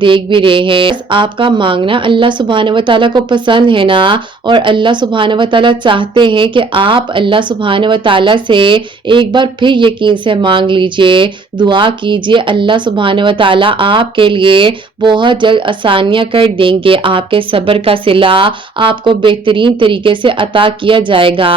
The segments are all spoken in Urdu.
دیکھ بھی رہے ہیں. بس آپ کا مانگنا اللہ سبحانہ و تعالیٰ کو پسند ہے نا، اور اللہ سبحانہ و تعالیٰ چاہتے ہیں کہ آپ اللہ سبحانہ و تعالیٰ سے ایک بار پھر یقین سے مانگ لیجئے، دعا کیجئے. اللہ سبحانہ و تعالیٰ آپ کے لیے بہت جلد آسانیاں کر دیں گے. آپ کے صبر کا صلہ آپ کو بہترین طریقے سے عطا کیا جائے گا.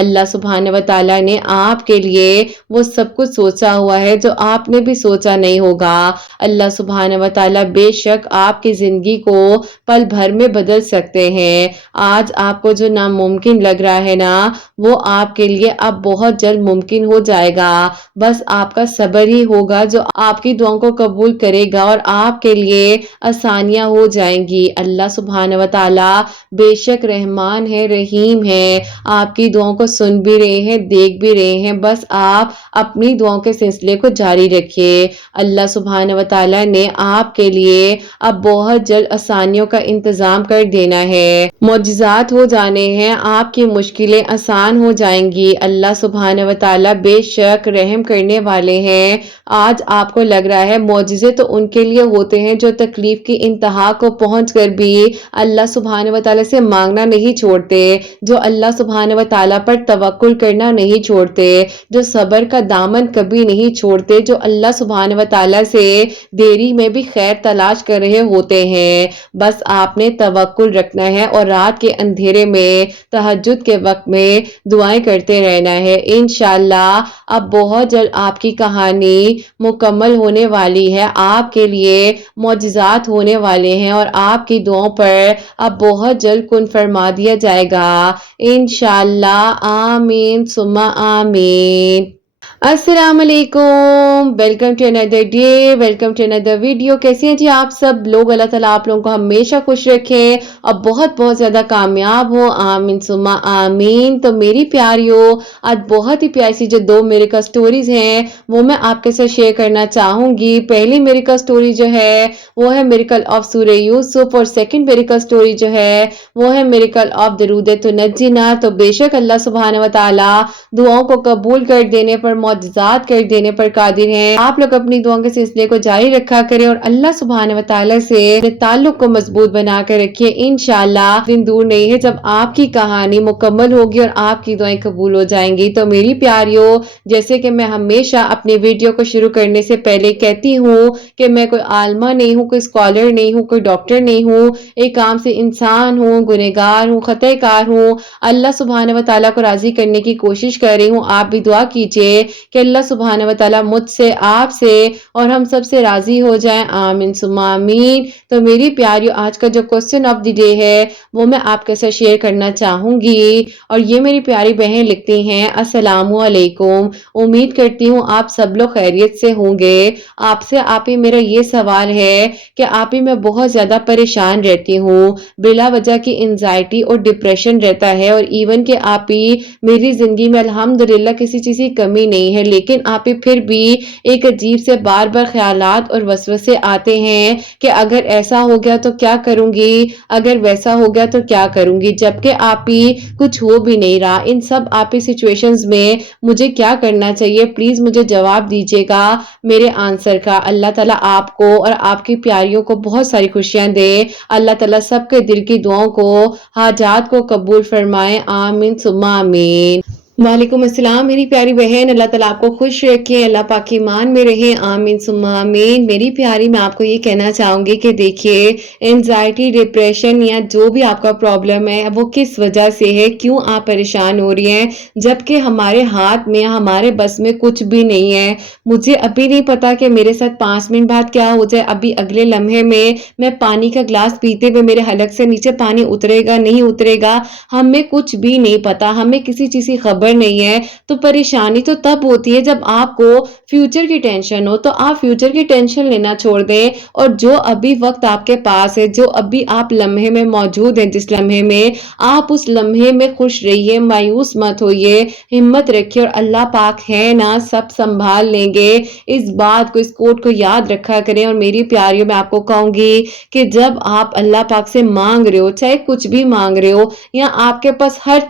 اللہ سبحانہ و تعالیٰ نے آپ کے لیے وہ سب کچھ سوچا ہوا ہے جو آپ نے بھی سوچا نہیں ہوگا. اللہ سبحانہ و تعالیٰ بے شک آپ کی زندگی کو پل بھر میں بدل سکتے ہیں. آج آپ کو جو ناممکن لگ رہا ہے نا، وہ آپ کے لیے اب بہت جلد ممکن ہو جائے گا. بس آپ کا صبر ہی ہوگا جو آپ کی دعاؤں کو قبول کرے گا اور آپ کے لیے آسانیاں ہو جائیں گی. اللہ سبحانہ و تعالیٰ بے شک رحمان ہے، رحیم ہے، آپ کی دعاؤں کو سن بھی رہے ہیں، دیکھ بھی رہے ہیں. بس آپ اپنی دعاؤں کے سلسلے کو جاری رکھیے. اللہ سبحانہ و تعالیٰ نے آپ کے لیے اب بہت جلد آسانیوں کا انتظام کر دینا ہے. معجزات ہو جانے ہیں، آپ کی مشکلیں آسان ہو جائیں گی. اللہ سبحانہ و تعالیٰ بے شک رحم کرنے والے ہیں. آج آپ کو لگ رہا ہے معجزے تو ان کے لیے ہوتے ہیں جو تکلیف کی انتہا کو پہنچ کر بھی اللہ سبحانہ و تعالیٰ سے مانگنا نہیں چھوڑتے، جو اللہ سبحانہ و تعالیٰ پر توکل کرنا نہیں چھوڑتے، جو صبر کا دامن کبھی نہیں چھوڑتے، جو اللہ سبحانہ و تعالیٰ سے دیری میں بھی خیر تلاش کر رہے ہوتے ہیں. بس آپ نے توکل رکھنا ہے اور رات کے اندھیرے میں تہجد کے وقت میں دعائیں کرتے رہنا ہے. انشاءاللہ اب بہت جلد آپ کی کہانی مکمل ہونے والی ہے. آپ کے لیے معجزات ہونے والے ہیں اور آپ کی دعاؤں پر اب بہت جلد کن فرما دیا جائے گا. انشاءاللہ آمین ثم آمین. السلام علیکم، welcome to another day, welcome to another video. کیسے ہیں جی آپ سب لوگ؟ اللہ تعالیٰ آپ لوگوں کو ہمیشہ خوش رکھیں اور بہت بہت زیادہ کامیاب ہو. آمین ثم آمین. تو میری پیاریو، آج بہت ہی پیاری سی جو 2 میریکل سٹوریز ہیں وہ میں آپ کے ساتھ شیئر کرنا چاہوں گی. پہلی میریکل سٹوری جو ہے وہ ہے میریکل آف سورہ یوسف، اور سیکنڈ میریکل سٹوری جو ہے وہ ہے میریکل آف درود تنجینا. تو بے شک اللہ سبحانہ و تعالیٰ دعاؤں کو قبول کر دینے پر، معجزات کر دینے پر قادر ہیں. آپ لوگ اپنی دعاؤں کے سلسلے کو جاری رکھا کریں اور اللہ سبحانہ و تعالیٰ سے اپنے تعلق کو مضبوط بنا کر رکھیے. انشاءاللہ دن دور نہیں ہے جب آپ کی کہانی مکمل ہوگی اور آپ کی دعائیں قبول ہو جائیں گی. تو میری پیاریو، جیسے کہ میں ہمیشہ اپنی ویڈیو کو شروع کرنے سے پہلے کہتی ہوں کہ میں کوئی عالمہ نہیں ہوں، کوئی اسکالر نہیں ہوں، کوئی ڈاکٹر نہیں ہوں، ایک عام سے انسان ہوں، گنہگار ہوں، خطا کار ہوں. اللہ سبحانہ و تعالیٰ کو راضی کرنے کی کوشش کر رہی ہوں. آپ بھی دعا کیجئے کہ اللہ سبحانہ و تعالیٰ مجھ سے، آپ سے اور ہم سب سے راضی ہو جائیں. آمین ثم آمین. تو میری پیاریو، آج کا جو کوسچن آف دی ڈے ہے وہ میں آپ کے ساتھ شیئر کرنا چاہوں گی. اور یہ میری پیاری بہن لکھتی ہیں، السلام علیکم، امید کرتی ہوں آپ سب لوگ خیریت سے ہوں گے. آپ سے آپ ہی میرا یہ سوال ہے کہ آپ ہی میں بہت زیادہ پریشان رہتی ہوں، بلا وجہ کی انزائٹی اور ڈپریشن رہتا ہے، اور ایون کہ آپ ہی میری زندگی میں الحمدللہ کسی چیز کی کمی نہیں ہے، لیکن آپ ہی پھر بھی ایک عجیب سے بار بار خیالات اور وسوسے آتے ہیں کہ اگر ایسا ہو گیا تو کیا کروں گی، اگر ویسا ہو گیا تو کیا کروں گی، جبکہ آپ ہی کچھ ہو بھی نہیں رہا. ان سب آپ ہی سچویشنز میں مجھے کیا کرنا چاہیے؟ پلیز مجھے جواب دیجیے گا میرے آنسر کا. اللہ تعالیٰ آپ کو اور آپ کی پیاریوں کو بہت ساری خوشیاں دے. اللہ تعالیٰ سب کے دل کی دعاؤں کو، حاجات کو قبول فرمائے. آمین ثم آمین. وعلیکم السلام میری پیاری بہن، اللہ تعالیٰ آپ کو خوش رکھے، اللہ پاک ایمان میں رہے. آمین ثم آمین. میری پیاری، میں آپ کو یہ کہنا چاہوں گی کہ دیکھیے، انزائٹی، ڈپریشن یا جو بھی آپ کا پرابلم ہے وہ کس وجہ سے ہے، کیوں آپ پریشان ہو رہی ہیں، جبکہ ہمارے ہاتھ میں، ہمارے بس میں کچھ بھی نہیں ہے. مجھے ابھی نہیں پتا کہ میرے ساتھ 5 منٹ بعد کیا ہو جائے. ابھی اگلے لمحے میں پانی کا گلاس پیتے ہوئے میرے حلق سے نیچے پانی اترے گا، نہیں اترے گا، ہمیں کچھ بھی نہیں پتا، ہمیں کسی چیز کی خبر نہیں ہے. تو پریشانی تو تب ہوتی ہے جب آپ کو فیوچر کی ٹینشن ہو. تو آپ فیوچر کی ٹینشن لینا چھوڑ دیں اور جو ابھی وقت آپ کے پاس ہے، جو ابھی آپ لمحے میں موجود ہیں، جس لمحے میں آپ اس لمحے میں خوش رہیے، مایوس مت ہوئیے، ہمت رکھیے، اور اللہ پاک ہے نا، سب سنبھال لیں گے. اس بات کو، اس کوٹ کو یاد رکھا کریں. اور میری پیاریوں، میں آپ کو کہوں گی کہ جب آپ اللہ پاک سے مانگ رہے ہو، چاہے کچھ بھی مانگ رہے ہو، یا آپ کے پاس ہر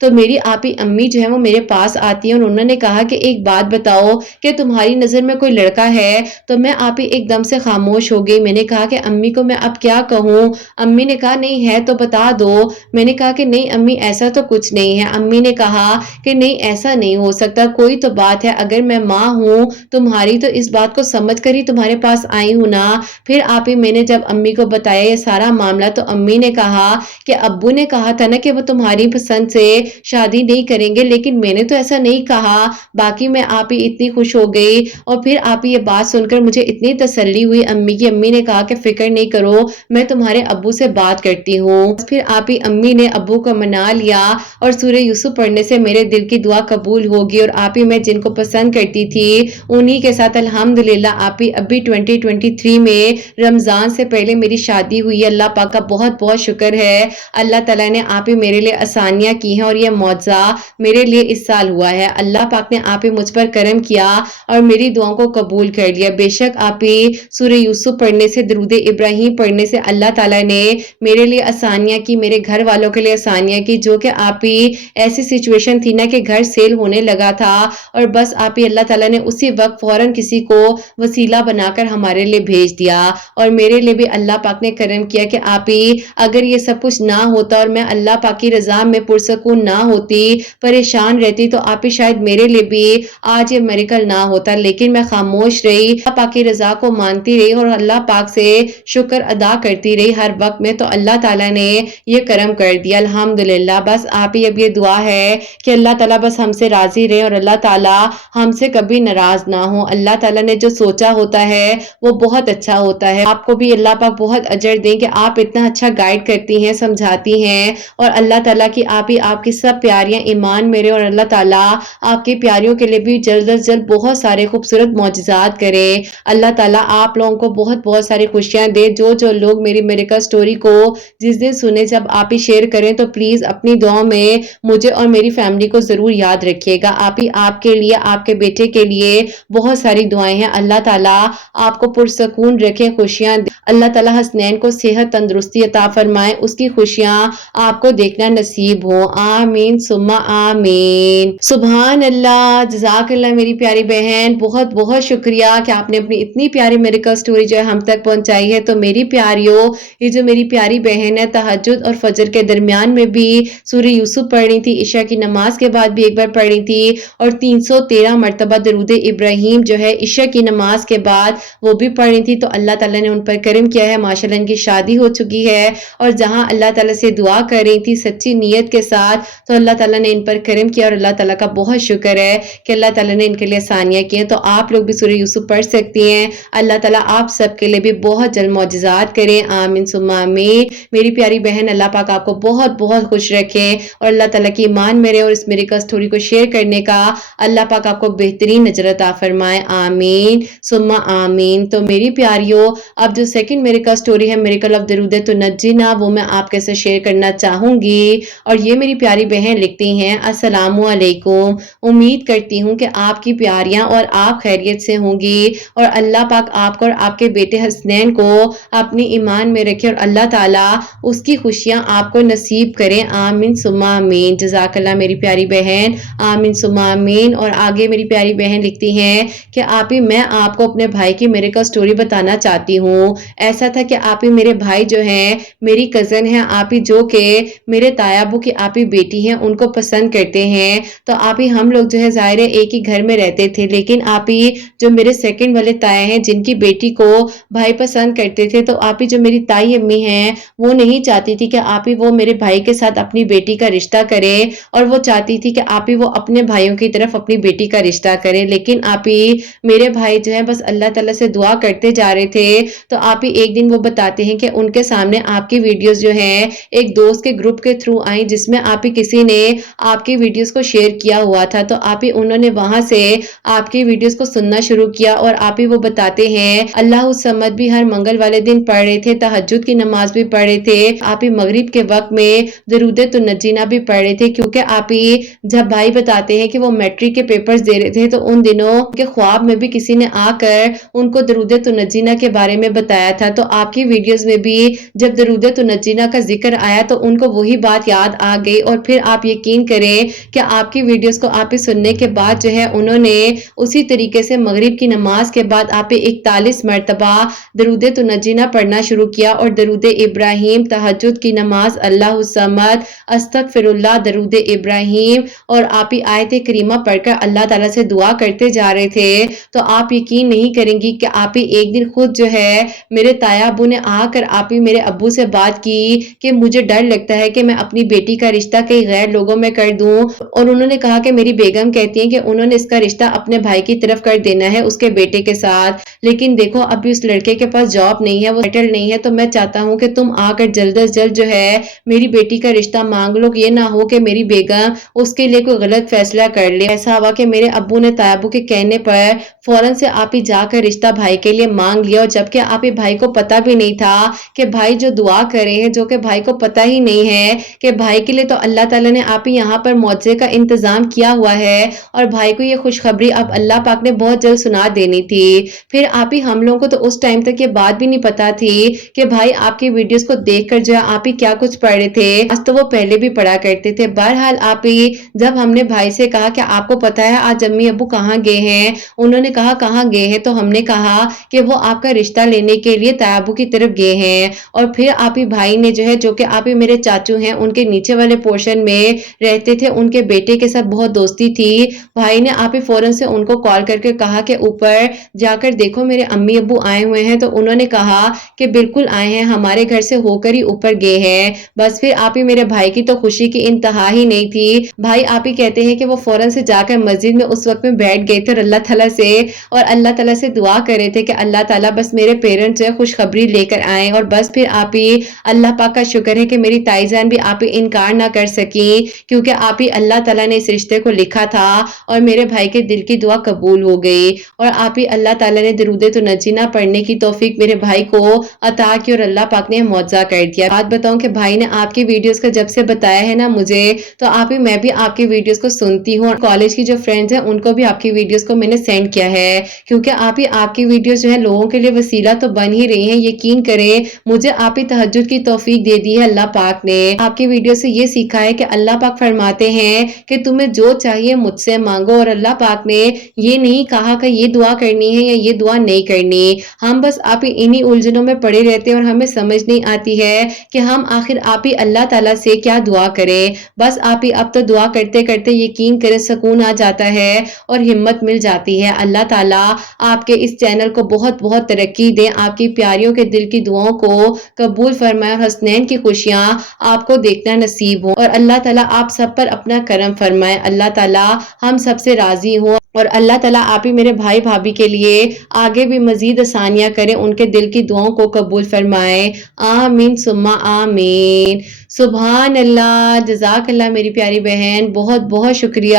تو میری آپی امی جو ہے وہ میرے پاس آتی ہیں اور انہوں نے کہا کہ ایک بات بتاؤ کہ تمہاری نظر میں کوئی لڑکا ہے؟ تو میں آپی ایک دم سے خاموش ہو گئی. میں نے کہا کہ امی کو میں اب کیا کہوں؟ امی نے کہا نہیں ہے تو بتا دو. میں نے کہا کہ نہیں امی ایسا تو کچھ نہیں ہے. امی نے کہا کہ نہیں ایسا نہیں ہو سکتا, کوئی تو بات ہے, اگر میں ماں ہوں تمہاری تو اس بات کو سمجھ کر ہی تمہارے پاس آئی ہوں نا. پھر آپی میں نے جب امی کو بتایا یہ سارا معاملہ تو امی نے کہا کہ ابو نے کہا تھا نا کہ وہ تمہاری پسند سے شادی نہیں کریں گے, لیکن میں نے تو ایسا نہیں کہا. باقی میں آپی اتنی خوش ہو گئی اور پھر آپی یہ بات سن کر مجھے اتنی تسلی ہوئی امی کی. امی نے کہا کہ فکر نہیں کرو میں تمہارے ابو سے بات کرتی ہوں. پھر آپی امی نے ابو کو منا لیا اور سورہ یوسف پڑھنے سے میرے دل کی دعا قبول ہوگی. اور آپی میں جن کو پسند کرتی تھی انہی کے ساتھ الحمدللہ آپی ابھی 2023 میں رمضان سے پہلے میری شادی ہوئی ہے. اللہ پاک کا بہت بہت شکر ہے. اللہ تعالیٰ نے آپی میرے لیے آسانیاں کی ہیں اور یہ معجزہ میرے لیے اس سال ہوا ہے. اللہ پاک نے آپی مجھ پر کرم کیا اور میری دعاؤں کو قبول کر لیا. بے شک آپی سورہ یوسف پڑھنے سے, درود ابراہیم پڑھنے سے اللہ تعالیٰ نے میرے لیے آسانیاں کی, میرے گھر والوں کے لیے آسانیاں کی. جو کہ آپی ایسی سچویشن تھی نا کہ گھر سیل ہونے لگا تھا اور بس آپی اللہ تعالیٰ نے اسی وقت فوراً کسی کو وسیلہ بنا کر ہمارے لیے بھیج دیا. اور میرے لیے بھی اللہ پاک نے کرم کیا کہ آپی اگر یہ سب کچھ نہ ہوتا اور میں اللہ پاک کی رضا میں پرسکون نہ ہوتی, پریشان رہتی, تو آپی شاید میرے لیے بھی آج یہ میریکل نہ ہوتا. لیکن میں خاموش رہی, اللہ پاک کی رضا کو مانتی رہی اور اللہ پاک سے شکر ادا کرتی رہی ہر وقت میں. تو اللہ تعالیٰ نے یہ کرم کر دیا الحمدللہ. بس آپی اب یہ دعا ہے کہ اللہ تعالیٰ بس ہم سے راضی رہے اور اللہ تعالیٰ ہم سے کبھی ناراض نہ ہو. اللہ تعالیٰ نے جو سوچا ہوتا ہے وہ بہت اچھا ہوتا ہے. آپ کو بھی اللہ پاک بہت اجر دیں کہ آپ اتنا اچھا گائیڈ کرتی ہیں, سمجھاتی ہیں. اور اللہ تعالیٰ کی آپ کی سب پیاریاں ایمان میرے اور اللہ تعالیٰ آپ کی پیاریوں کے لیے بھی جلد از جلد بہت سارے خوبصورت معجزات کرے. اللہ تعالیٰ آپ لوگوں کو بہت بہت ساری خوشیاں دے. جو لوگ میری میریکل سٹوری کو جس دن سنے جب آپ ہی شیئر کریں تو پلیز اپنی دعاؤں میں مجھے اور میری فیملی کو ضرور یاد رکھیے گا. آپ ہی آپ کے لیے, آپ کے بیٹے کے لیے بہت ساری دعائیں ہیں. اللہ تعالیٰ آپ کو پرسکون رکھے, خوشیاں دے. اللہ تعالیٰ حسنین کو صحت تندرستی عطا فرمائے, اس کی خوشیاں آپ کو دیکھنا نصیب ہو. آمین ثم آمین. سبحان اللہ, جزاک اللہ میری پیاری بہن, بہت بہت شکریہ کہ آپ نے اپنی اتنی پیاری میریکل سٹوری جو ہے ہم تک پہنچائی ہے. تو میری پیاریوں, یہ جو میری پیاری بہن ہے تہجد اور فجر کے درمیان میں بھی سورہ یوسف پڑھ رہی تھی, عشاء کی نماز کے بعد بھی ایک بار پڑھ رہی تھی اور 313 مرتبہ درود ابراہیم جو ہے عشاء کی نماز کے بعد وہ بھی پڑھ رہی تھی. تو اللہ تعالیٰ نے ان پر کرم کیا ہے, ماشاءاللہ ان کی شادی ہو چکی ہے. اور جہاں اللہ تعالیٰ سے دعا کر رہی تھی سچی نیت کے ساتھ, تو اللہ تعالیٰ نے ان پر کرم کیا اور اللہ تعالیٰ کا بہت شکر ہے کہ اللہ تعالیٰ نے ان کے لیے آسانیاں کی ہیں. تو آپ لوگ بھی سورہ یوسف پڑھ سکتی ہیں. اللہ تعالیٰ آپ سب کے لیے بھی بہت جلد معجزات کریں. آمین ثم آمین. میری پیاری بہن, اللہ پاک آپ کو بہت بہت خوش رکھے اور اللہ تعالیٰ کی ایمان میرے اور اس میریکل سٹوری کو شیئر کرنے کا اللہ پاک آپ کو بہترین نظر عطا فرمائے. آمین ثم آمین. تو میری پیاریوں, اب جو سیکنڈ میریکل سٹوری ہے میریکل آف درود تنجینا, وہ میں آپ کے ساتھ شیئر کرنا چاہوں گی. اور یہ میری پیاری بہن لکھتی ہیں, السلام علیکم, امید کرتی ہوں کہ آپ کی پیاریاں اور آپ خیریت سے ہوں گی اور اللہ پاک آپ کو اور آپ کے بیٹے حسنین کو اپنی ایمان میں رکھے اور اللہ تعالیٰ اس کی خوشیاں آپ کو نصیب کریں. آمین ثم آمین. جزاک اللہ میری پیاری بہن. آمین ثم آمین. اور آگے میری پیاری بہن لکھتی ہیں کہ آپ ہی میں آپ کو اپنے بھائی کی میریکل سٹوری بتانا چاہتی ہوں. ایسا تھا کہ آپ ہی میرے بھائی جو ہیں میری کزن ہیں, آپ ہی جو کہ میرے تایابو کی آپ ہی بیٹی ہیں, ان کو پسند کرتے ہیں. تو آپ ہی ہم لوگ جو ہے ظاہر ہے ایک ہی گھر میں رہتے تھے, لیکن آپ ہی جو میرے سیکنڈ والے تایا ہیں جن کی بیٹی کو بھائی پسند کرتے تھے, تو آپ ہی جو میری تائی امی ہیں وہ نہیں چاہتی تھی کہ آپ ہی وہ میرے بھائی کے ساتھ اپنی بیٹی کا رشتہ کرے, اور وہ چاہتی تھی کہ آپ ہی وہ اپنے بھائیوں کی طرف اپنی بیٹی کا رشتہ کرے. لیکن آپ ہی میرے بھائی جو ہیں بس اللہ تعالیٰ سے دعا کرتے جا رہے تھے. تو آپ ہی ایک دن وہ بتاتے ہیں کہ ان کے سامنے آپ کی ویڈیوز جو ہیں ایک دوست کے گروپ کے تھرو آئیں, جس میں آپ ہی کسی نے آپ کی ویڈیوز کو شیئر کیا ہوا تھا. تو آپ ہی انہوں نے وہاں سے آپ کی ویڈیوز کو سننا شروع کیا. اور آپ ہی وہ بتاتے ہیں اللہ الصمد بھی ہر منگل والے دن پڑھ رہے تھے, تہجد کی نماز بھی پڑھ رہے تھے, آپ ہی مغرب کے وقت میں درود تنجینا بھی پڑھ رہے تھے. کیونکہ آپ ہی جب بھائی بتاتے ہیں کہ وہ میٹرک کے پیپرز دے رہے تھے, تو ان دنوں کے خواب میں بھی کسی نے آ کر ان کو درود تنجینا کے بارے میں بتایا تھا. تو آپ کی ویڈیوز میں بھی جب درود تنجینا کا ذکر آیا تو ان کو وہی بات یاد آ گئی اور پھر آپ یقین کریں کہ آپ کی ویڈیوز کو آپ سننے کے بعد جو ہے انہوں نے اسی طریقے سے مغرب کی نماز کے بعد آپ 41 مرتبہ درود تنجینہ پڑھنا شروع کیا اور درود ابراہیم، تہجد کی نماز، اللہ الصمد، استغفر اللہ، درود ابراہیم اور آپ آیت کریمہ پڑھ کر اللہ تعالیٰ سے دعا کرتے جا رہے تھے۔ تو آپ یقین نہیں کریں گی کہ آپ ایک دن خود جو ہے میرے تایا ابو نے آ کر آپ میرے ابو سے بات کی کہ مجھے ڈر لگتا ہے کہ میں اپنی بیٹی کا رشتہ کئی غیر لوگوں میں کر دوں، اور انہوں نے کہا کہ میری بیگم کہتی ہیں کہ انہوں نے اس کا رشتہ اپنے بھائی کی طرف کر دینا ہے اس کے بیٹے کے ساتھ، لیکن دیکھو ابھی اس لڑکے کے پاس جاب نہیں ہے، وہ سیٹل نہیں ہے، تو میں چاہتا ہوں کہ تم آ کر جلد از جلد جو ہے میری بیٹی کا رشتہ مانگ لو، یہ نہ ہو کہ میری بیگم اس کے لیے کوئی غلط فیصلہ کر لے۔ ایسا ہوا کہ میرے ابو نے تایابو کے کہنے پر فوراً سے آپ ہی جا کر رشتہ بھائی کے لیے مانگ لیا، اور جبکہ آپ ہی بھائی کو پتا بھی نہیں تھا کہ بھائی جو دعا کرے ہیں، جو کہ بھائی کو پتا ہی نہیں ہے کہ بھائی کے لیے تو اللہ تعالیٰ نے آپ ہی یہاں پر معجزے کا انتظام کیا ہوا ہے، اور بھائی کو یہ خوشخبری اب اللہ پاک نے بہت جلد سنا دینی تھی۔ پھر آپ ہی ہم لوگوں کو تو اس ٹائم تک یہ بات بھی نہیں پتا تھی کہ بھائی آپ کی ویڈیوز کو دیکھ کر جو ہے آپ ہی کیا کچھ پڑھ رہے تھے، آج تو وہ پہلے بھی پڑھا کرتے تھے۔ بہرحال آپ ہی جب ہم نے بھائی سے کہا کہ آپ کو پتا ہے آج امی ابو کہاں گئے ہیں، انہوں نے کہا کہاں گئے ہیں، تو ہم نے کہا کہ وہ آپ کا رشتہ لینے کے لیے تایابو کی طرف گئے ہیں، اور پھر آپ ہی بھائی نے جو ہے، جو کہ آپ ہی میرے چاچو ہیں، ان کے نیچے والے پورشن میں رہتے تھے، ان کے بیٹے کے ساتھ بہت دوستی تھی، بھائی نے آپ ہی فوراً سے ان کو کال کر کے کہا کہ اوپر جا کر دیکھو میرے امی ابو آئے ہوئے ہیں، تو انہوں نے کہا کہ بالکل آئے ہیں، ہمارے گھر سے ہو کر ہی اوپر گئے ہیں۔ بس پھر آپ ہی میرے بھائی کی تو خوشی کی انتہا ہی نہیں تھی، بھائی آپ ہی کہتے ہیں کہ وہ فوراً سے جا کر مسجد میں اس وقت میں بیٹھ گئے تھے اور اللہ تعالیٰ سے دعا کر رہے تھے کہ اللہ تعالیٰ بس میرے پیرنٹس جو ہے خوشخبری لے کر آئیں، اور بس پھر آپ ہی اللہ پاک کا شکر ہے کہ میری تائی جان بھی آپ ہی انکار نہ کر سکی، کیونکہ آپ ہی اللہ تعالیٰ نے اس رشتے کو لکھا تھا اور میرے بھائی کے دل کی دعا قبول ہو گئی، اور آپ ہی اللہ تعالیٰ نے درود تنجینہ پڑھنے کی توفیق میرے بھائی کو عطا کی، اور اللہ پاک نے معجزہ کر دیا۔ بات بتاؤں کہ بھائی نے آپ کی ویڈیوز کا جب سے بتایا ہے نا مجھے، تو آپ ہی میں بھی آپ کی ویڈیوز کو سنتی ہوں، اور کالج کی جو فرینڈز ہیں ان کو بھی آپ کی ویڈیوز کو میں نے سینڈ کیا ہے، کیونکہ آپ ہی آپ کی ویڈیوز جو ہے لوگوں کے لیے وسیلہ تو بن ہی رہی ہیں۔ یقین کریں مجھے آپ ہی تہجد کی توفیق دے دی ہے اللہ پاک نے۔ آپ کی ویڈیو سے یہ سیکھا ہے کہ اللہ پاک فرماتے ہیں کہ تمہیں جو چاہیے مجھ سے مانگو، اور اللہ پاک نے یہ نہیں کہا کہ یہ دعا کرنی ہے یا یہ دعا نہیں کرنی، ہم بس آپ ہی انہی الجھنوں میں پڑے رہتے ہیں اور ہمیں سمجھ نہیں آتی ہے کہ ہم آخر آپ ہی اللہ تعالیٰ سے کیا دعا کریں۔ بس آپ ہی اب تو دعا کرتے کرتے یقین کریں سکون آ جاتا ہے اور ہمت مل جاتی ہے۔ اللہ تعالیٰ آپ کے اس چینل کو بہت بہت ترقی دیں، آپ کی پیاریوں کے دل کی دعاؤں کو قبول فرمائے، اور حسنین کی خوشیاں آپ کو دیکھنا نصیب ہوں، اور اللہ تعالیٰ آپ سب پر اپنا کرم فرمائے، اللہ تعالیٰ ہم سب سے راضی ہوں، اور اللہ تعالیٰ آپ ہی میرے بھائی بھابھی کے لیے آگے بھی مزید آسانیاں کریں، ان کے دل کی دعاؤں کو قبول فرمائے، آمین ثم آمین۔ سبحان اللہ، جزاک اللہ میری پیاری بہن، بہت بہت شکریہ۔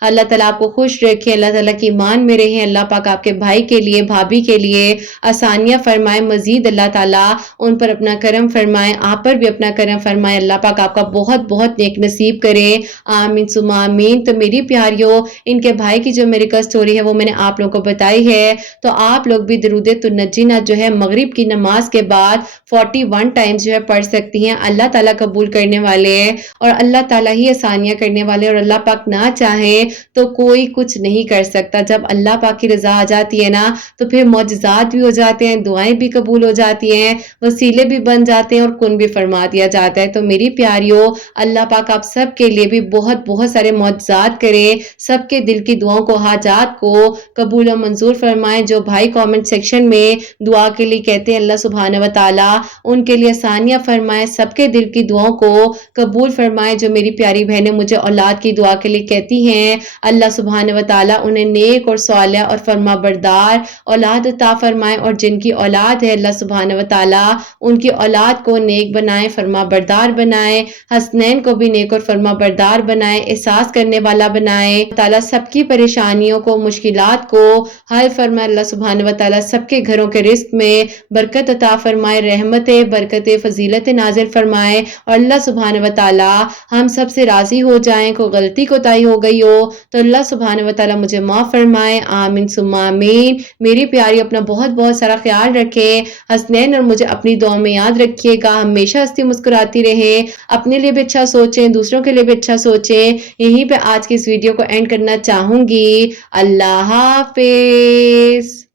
اللہ تعالیٰ آپ کو خوش رکھے، اللہ تعالیٰ کی ایمان میں رہیں، اللہ پاک آپ کے بھائی کے لیے بھابھی کے لیے آسانیاں فرمائے، مزید اللہ تعالیٰ ان پر اپنا کرم فرمائے، آپ پر بھی اپنا کرم فرمائے، اللہ پاک آپ کا بہت بہت نیک نصیب کرے، آمین ثم آمین۔ تو میری پیاریوں، ان کے بھائی کی جو میریکل سٹوری ہے وہ میں نے آپ لوگوں کو بتائی ہے، تو آپ لوگ بھی درود تنجینہ جو ہے مغرب کی نماز کے بعد 41 ٹائمز جو ہے پڑھ سکتی ہیں، اللہ تعالیٰ قبول کرنے والے ہیں، اور اللہ تعالیٰ ہی آسانیاں کرنے والے، اور اللہ پاک نہ چاہے تو کوئی کچھ نہیں کر سکتا۔ جب اللہ پاک کی رضا آ جاتی ہے نا تو پھر معجزات بھی ہو جاتے ہیں، دعائیں بھی قبول ہو جاتی ہیں، وسیلے بھی بن جاتے ہیں، اور کن بھی فرما دیا جاتا ہے۔ تو میری پیاریوں، اللہ پاک آپ سب کے لیے بھی بہت بہت سارے معجزات کرے، سب کے دل کی دعاؤں کو، حاجات کو قبول و منظور فرمائے۔ جو بھائی کامنٹ سیکشن میں دعا کے لیے کہتے ہیں اللہ سبحانہ و تعالیٰ ان کے لیے آسانیاں فرمائے، سب کے دل کی دعاؤں کو قبول فرمائے۔ جو میری پیاری بہنیں مجھے اولاد کی دعا کے لیے کہتی ہیں، اللہ سبحانہ و تعالیٰ انہیں نیک اور صالح اور فرما بردار اولاد عطا فرمائے، اور جن کی اولاد ہے اللہ سبحانہ و تعالیٰ ان کی اولاد کو نیک بنائے، فرما بردار بنائے، حسنین کو بھی نیک اور فرما بردار بنائے، احساس کرنے والا بنائے، تعالیٰ سب کی پریشانی پریشانیوں کو، مشکلات کو حل فرمائے اللہ سبحانہ و تعالیٰ، سب کے گھروں کے رزق میں برکت عطا فرمائے، رحمتیں، برکتیں، فضیلت نازل فرمائے، اور اللہ سبحانہ و تعالیٰ ہم سب سے راضی ہو جائیں۔ کوئی غلطی کوتاہی ہو گئی ہو تو اللہ سبحانہ و تعالیٰ مجھے معاف فرمائے، آمین ثم آمین۔ میری پیاری اپنا بہت بہت سارا خیال رکھیں، حسنین اور مجھے اپنی دعا میں یاد رکھیے گا، ہمیشہ ہنستی مسکراتی رہیں، اپنے لیے بھی اچھا سوچیں، دوسروں کے لیے بھی اچھا سوچیں۔ یہیں پہ آج کی اس ویڈیو کو اینڈ کرنا چاہوں گی۔ اللہ حافظ۔